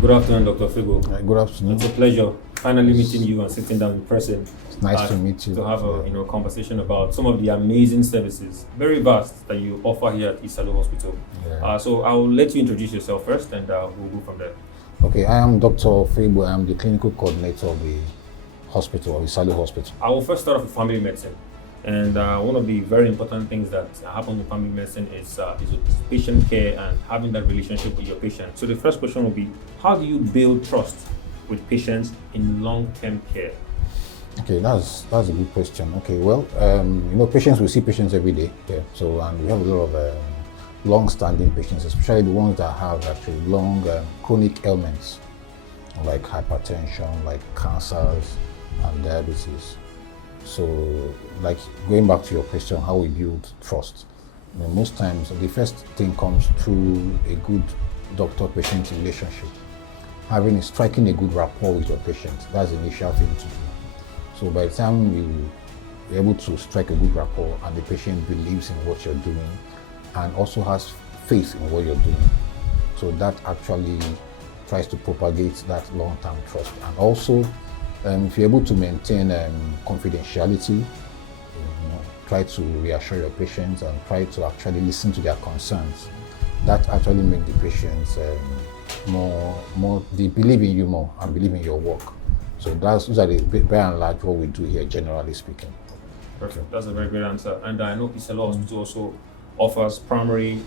Good afternoon, Dr. Ofoegbu. Good afternoon. It's a pleasure finally meeting you and sitting down in person. It's nice to meet you. To have a conversation about some of the amazing services, very vast, that you offer here at Isalu Hospital. Yeah. So I'll let you introduce yourself first, and we'll go from there. Okay, I am Dr. Ofoegbu. I am the clinical coordinator of the hospital, of Isalu Hospital. I will first start off with family medicine. And one of the very important things that happen with family medicine is patient care and having that relationship with your patient. So the first question will be, how do you build trust with patients in long-term care? Okay, that's a good question. Okay, well, we see patients every day. Yeah. So, and we have a lot of long-standing patients, especially the ones that have actually long chronic ailments like hypertension, like cancers, and diabetes. So, like going back to your question, how we build trust. Most times, the first thing comes through a good doctor-patient relationship. Striking a good rapport with your patient, that's the initial thing to do. So by the time you're able to strike a good rapport and the patient believes in what you're doing and also has faith in what you're doing, so that actually tries to propagate that long-term trust. And also, if you're able to maintain confidentiality, try to reassure your patients and try to actually listen to their concerns, that actually makes the patients they believe in you more and believe in your work. So those are by and large what we do here, generally speaking. Perfect. That's a very great answer. And I know Isalu Hospital also offers primary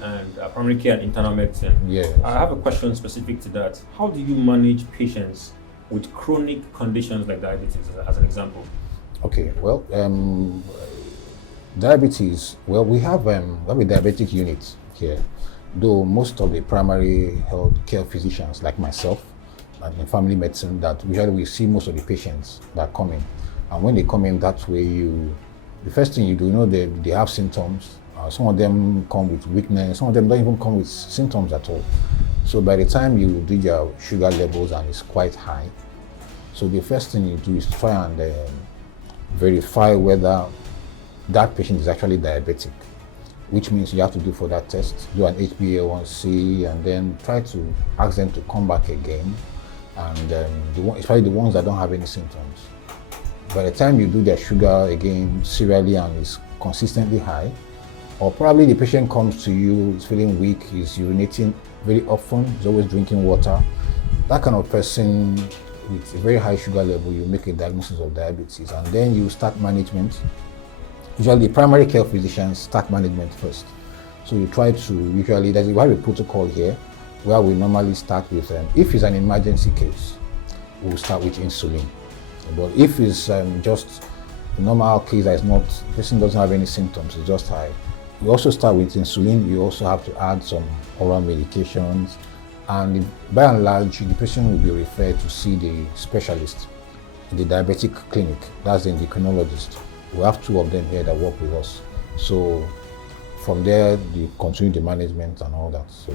care and internal medicine. Yes. I have a question specific to that. How do you manage patients with chronic conditions like diabetes, as an example? Okay, well, diabetes, well, we have a diabetic unit here, though most of the primary health care physicians, like myself, and in family medicine, that usually we see most of the patients that come in. And when they come in that way, the first thing you do, they have symptoms. Some of them come with weakness, some of them don't even come with symptoms at all. So by the time you do your sugar levels and it's quite high, so the first thing you do is try and verify whether that patient is actually diabetic, which means you have to do for that test, do an HbA1c, and then try to ask them to come back again, and especially the ones that don't have any symptoms. By the time you do their sugar again serially and it's consistently high, or probably the patient comes to you, is feeling weak, is urinating very often, is always drinking water, that kind of person with a very high sugar level, you make a diagnosis of diabetes, and then you start management. Usually the primary care physicians start management first. So you try to, we have a protocol here where we normally start with, if it's an emergency case, we'll start with insulin. But if it's just a normal case that is not, the person doesn't have any symptoms, it's just high, we also start with insulin. You also have to add some oral medications, and by and large, the patient will be referred to see the specialist in the diabetic clinic. That's the endocrinologist. We have two of them here that work with us. So from there, they continue the management and all that. So.